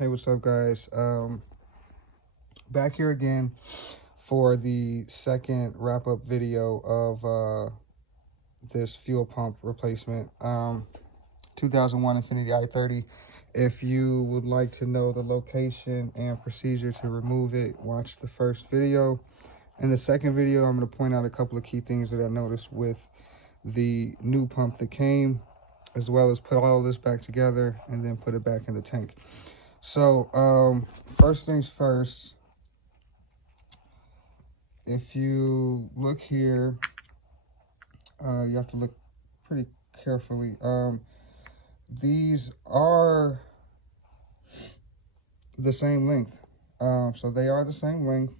Hey, what's up, guys? Back here again for the second wrap-up video of this fuel pump replacement. 2001 Infiniti i30. If you would like to know the location and procedure to remove it, watch the first video. In the second video, I'm going to point out a couple of key things that I noticed with the new pump that came, as well as put all this back together and then put it back in the tank. So first things first, if you look here, you have to look pretty carefully. These are the same length. So they are the same length,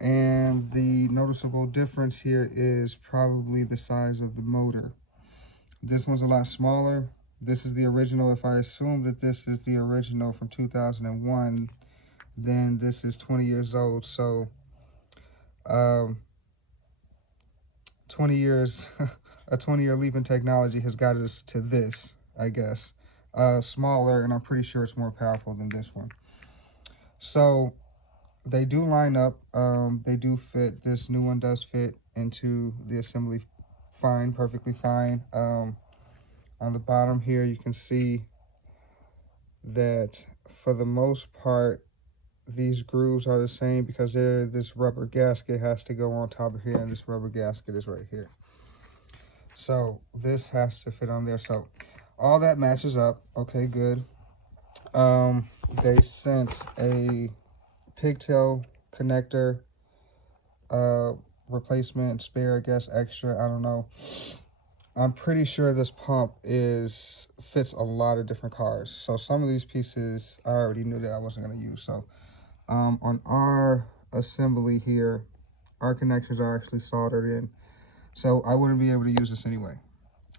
and the noticeable difference here is probably the size of the motor. This one's a lot smaller. This is the original. If I assume that this is the original from 2001, then this is 20 years old. So 20 years, a 20-year leap in technology has got us to this, I guess. Smaller, and I'm pretty sure it's more powerful than this one. So they do line up. They do fit. This new one does fit into the assembly fine, perfectly fine. On the bottom here, you can see that for the most part, these grooves are the same because this rubber gasket has to go on top of here, and this rubber gasket is right here. So this has to fit on there. So all that matches up. Okay, good. They sent a pigtail connector replacement, spare, I guess, extra, I don't know. I'm pretty sure this pump fits a lot of different cars. So some of these pieces I already knew that I wasn't going to use. So on our assembly here, our connectors are actually soldered in. So I wouldn't be able to use this anyway.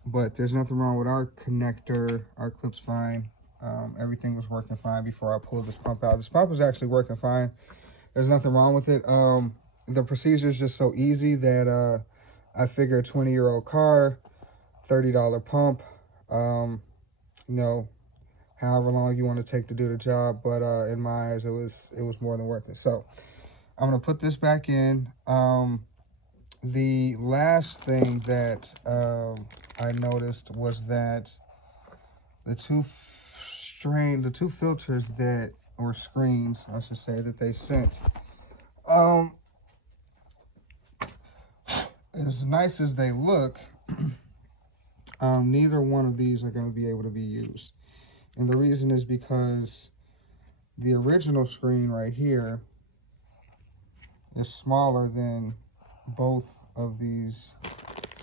But there's nothing wrong with our connector. Our clip's fine. Everything was working fine before I pulled this pump out. This pump was actually working fine. There's nothing wrong with it. The procedure is just so easy that I figure a 20-year-old car, $30 pump, you know, however long you want to take to do the job, but in my eyes, it was more than worth it. So I'm gonna put this back in. The last thing that I noticed was that the two filters that, or screens, I should say, that they sent, as nice as they look, neither one of these are going to be able to be used. And the reason is because the original screen right here is smaller than both of these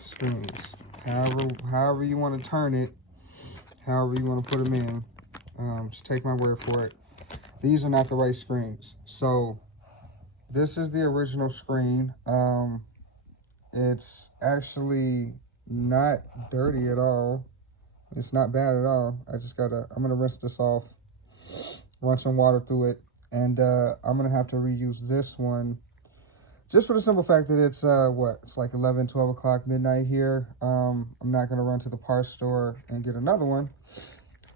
screens. However you want to turn it, however you want to put them in, just take my word for it. These are not the right screens. So this is the original screen. It's actually not dirty at all. It's not bad at all. I'm gonna rinse this off, run some water through it, and I'm gonna have to reuse this one just for the simple fact that it's it's like 11, 12 o'clock midnight here. I'm not gonna run to the parts store and get another one,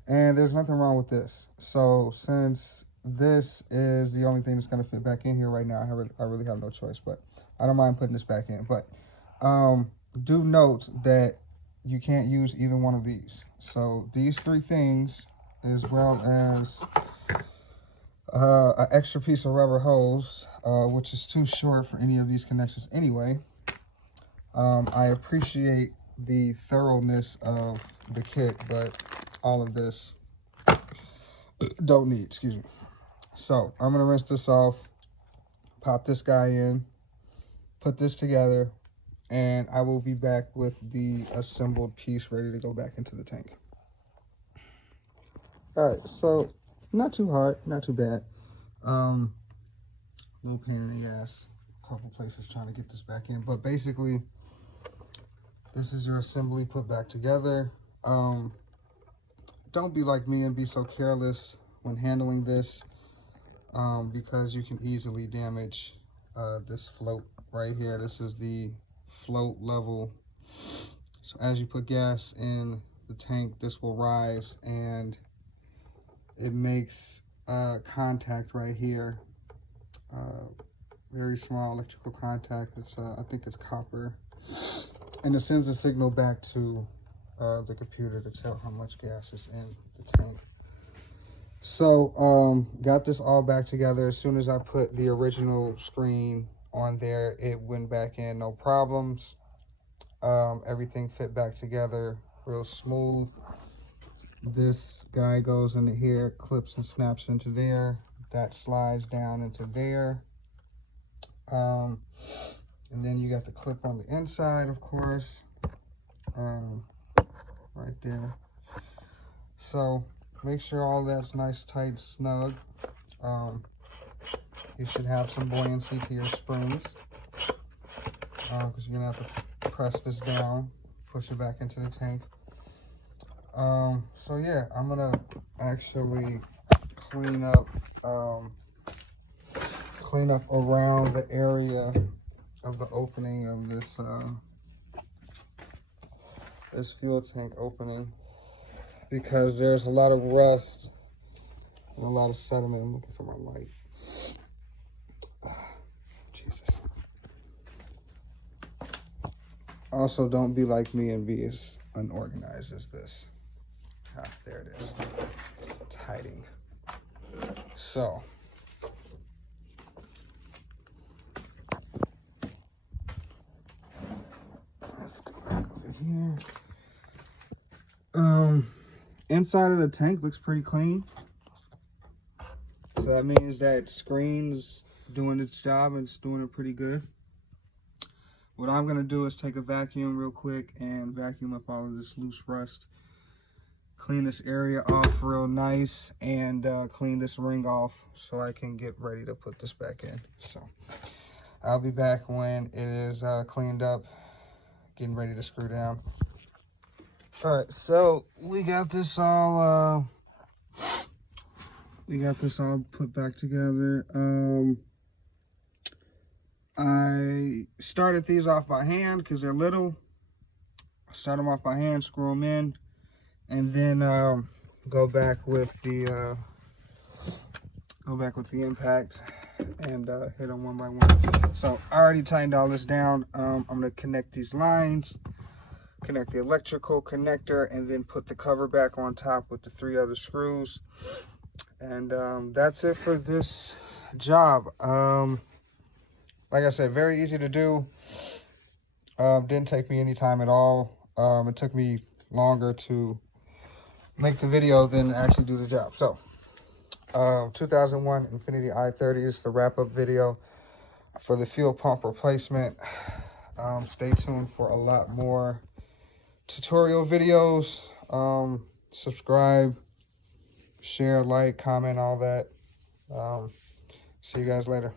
and there's nothing wrong with this. So since this is the only thing that's gonna fit back in here right now, I really have no choice, but I don't mind putting this back in. But do note that you can't use either one of these. So these three things, as well as an extra piece of rubber hose, which is too short for any of these connections anyway. I appreciate the thoroughness of the kit, but all of this don't need, excuse me. So I'm gonna rinse this off, pop this guy in, put this together, and I will be back with the assembled piece ready to go back into the tank. All right, so not too hard, not too bad. Little pain in the ass, a couple places trying to get this back in, but basically this is your assembly put back together. Don't be like me and be so careless when handling this, because you can easily damage this float right here. This is the float level. So as you put gas in the tank, this will rise, and it makes contact right here. Very small electrical contact. It's I think it's copper, and it sends a signal back to the computer to tell how much gas is in the tank. So got this all back together. As soon as I put the original screen on there, it went back in, no problems. Everything fit back together real smooth. This guy goes into here, clips and snaps into there. That slides down into there. And then you got the clip on the inside, of course, right there. So make sure all that's nice, tight, snug. You should have some buoyancy to your springs, because you're gonna have to press this down, push it back into the tank. So yeah, I'm gonna actually clean up around the area of the opening of this this fuel tank opening, because there's a lot of rust and a lot of sediment. I'm looking for my light. Jesus. Also, don't be like me and be as unorganized as this. There it is. It's hiding. So let's go back over here. Inside of the tank looks pretty clean. So that means that screen's doing its job and it's doing it pretty good. What I'm gonna do is take a vacuum real quick and vacuum up all of this loose rust. Clean this area off real nice, and clean this ring off so I can get ready to put this back in. So I'll be back when it is cleaned up, getting ready to screw down. All right, so we got this all put back together. I started these off by hand because they're little. Start them off by hand, screw them in, and then go back with the impact and hit them one by one. So I already tightened all this down. I'm gonna connect these lines, connect the electrical connector, and then put the cover back on top with the 3 other screws. And that's it for this job. Like I said, very easy to do. Didn't take me any time at all. It took me longer to make the video than actually do the job. So 2001 Infiniti i30 is the wrap-up video for the fuel pump replacement. Stay tuned for a lot more tutorial videos. Subscribe, share, like, comment, all that. See you guys later.